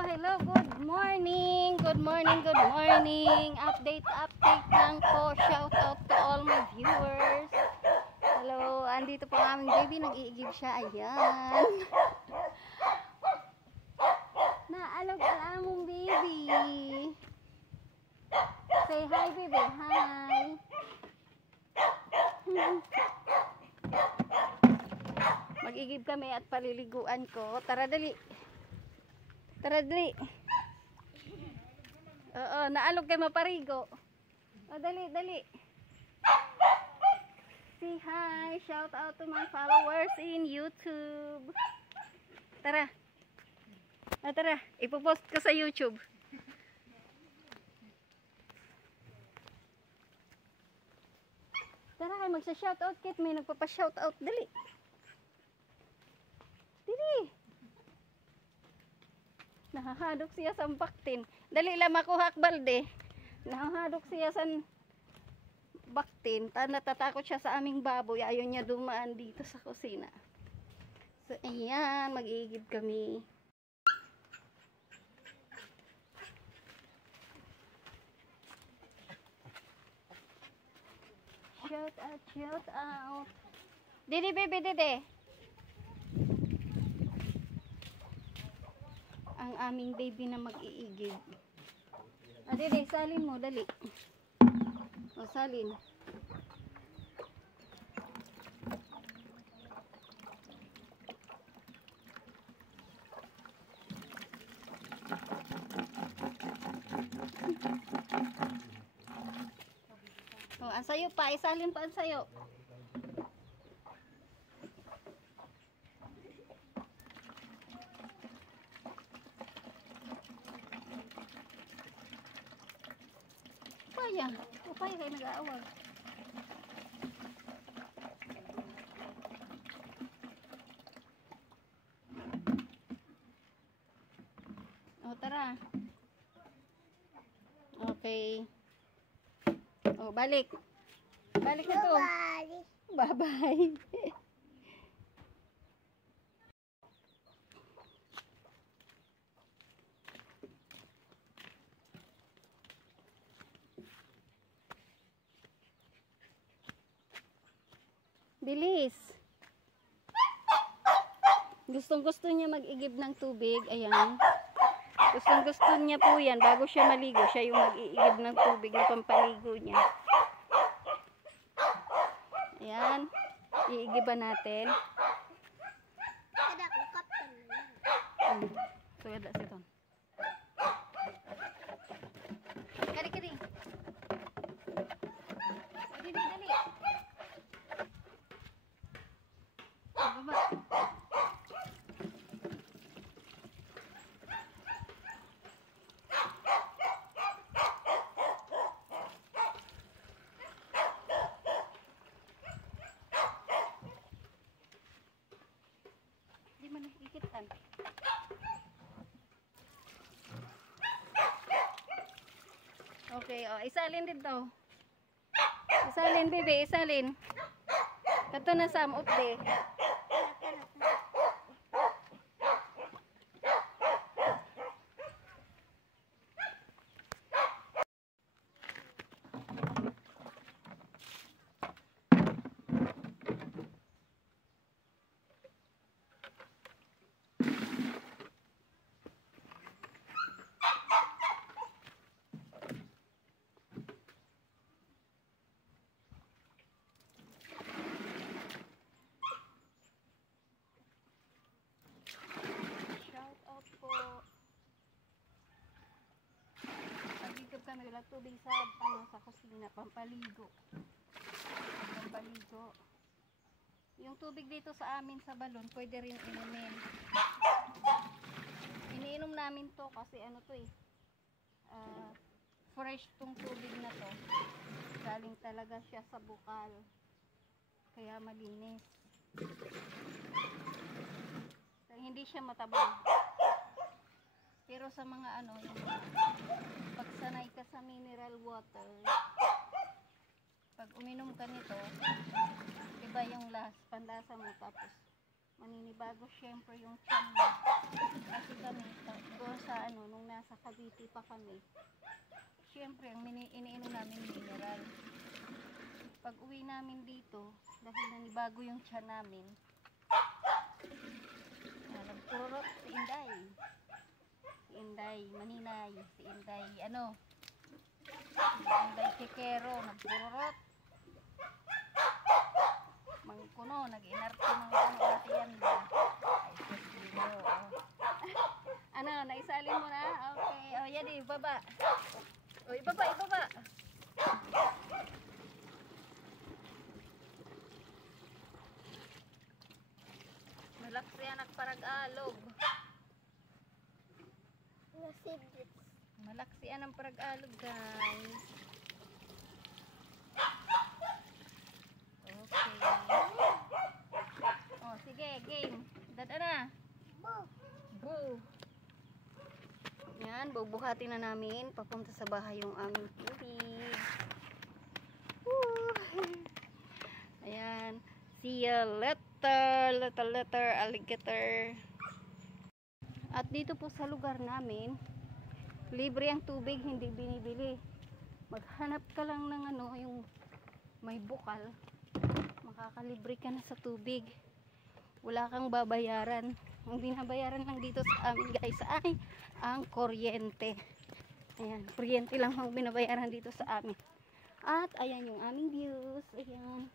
hello, good morning, good morning, good morning. Update lang po. Shout out to all my viewers. Hello, andito po ang aming baby, nag-iigib siya. Ayan. Naalog ang among baby. Say hi, baby. Hi. Mag-igib kami at paliliguan ko. Tara dali. Tara dali. Oo, naalog kay maparigo. O, dali, dali. Say hi. Shout out to my followers in YouTube. Tara. Tara. Ipopost ko sa YouTube. Tara kayo magsa-shoutout. Kit, may nagpapa-shoutout. Dali. Dali. Nahahadok siya sa baktin. Dali lang makuha balde. Nahahadok siya sa baktin. Natatakot siya sa aming baboy. Ayaw niya dumaan dito sa kusina. So, ayan. Mag-iigib kami. Shout out, shout out. Didi, baby, didi. Ang aming baby na mag-iigib. Didi, salin mo, dali. O, salin. O, asayo pa, isalin pa asayo. Upaya, upaya kayo nag-aawag. O, tara. Okay. O, balik. Balik na to. Bye-bye. Bilis. Gustong-gusto niya mag-igib ng tubig. Ayan. Gustong-gusto niya po yan. Bago siya maligo, siya yung mag-iigib ng tubig na pampaligo niya. Ayan. Iigiban natin. Kada ko kapten. So, yada si Ton. Kari-kari. Dali, dali. Baba. Di man nakikitan. Okay, oh, isalin dito. Isalin, baby, isalin. Kato na Sam, upde. Kami wala tubig sa sa kusina, pampaligo. Pampaligo. Yung tubig dito sa amin sa balon, pwede rin inumin. Iniinom namin to kasi ano to fresh tong tubig na to. Galing talaga siya sa bukal. Kaya malinis. So, hindi siya matabang. Pero sa mga ano, yung pagsanay ka sa mineral water, pag uminom ka nito, iba yung panlasa mo, tapos maninibago syempre yung tiyan mo. Kasi kami, doon sa ano, nung nasa Cavite pa kami. Siyempre, ang iniinom namin mineral. Pag uwi namin dito, dahil nanibago yung tiyan namin, nagpurot si Inday. Si Inday Maninay. Si Inday, ano, si Inday Kekero, nagpurot. Mangkuno, nag-inarte mangkuno at yan ba. Ay, sino, oh. Ano, naisalin mo na? Okay, oh, yan eh, ibaba. Oh, ibaba, ibaba. Malaksi anak parag-alog. Nasibit. Malaksi ang parag-alog, guys. Okay. Oh, sige, game. Dada na. Bo. Boo. Yan, bubuhatin na namin papunta sa bahay yung aming tubig. Woo. Ayan. See you later, later, alligator. At dito po sa lugar namin, libre ang tubig, hindi binibili. Maghanap ka lang ng ano, yung may bukal, makakalibre ka na sa tubig. Wala kang babayaran. Ang binabayaran lang dito sa amin, guys, ay ang kuryente. Ayan, kuryente lang ang binabayaran dito sa amin. At ayan yung aming views. Ayan.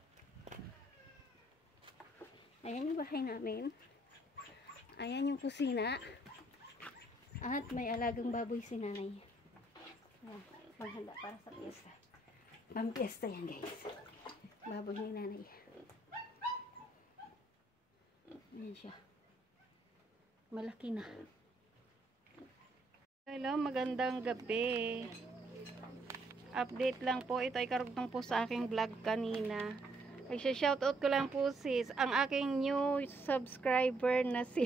Ayan yung bahay namin. Ayan yung kusina. At may alagang baboy si nanay. Ayan, panghanda para sa piyesta. Pampiesta yan, guys. Baboy ni nanay. Ayan siya. Malaki na. Hello, magandang gabi. Update lang po. Ito ay karugtong po sa aking vlog kanina. Shoutout ko lang po sis, ang aking new subscriber na si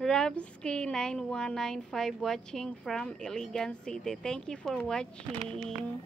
Rabski9195 watching from Iligan City. Thank you for watching.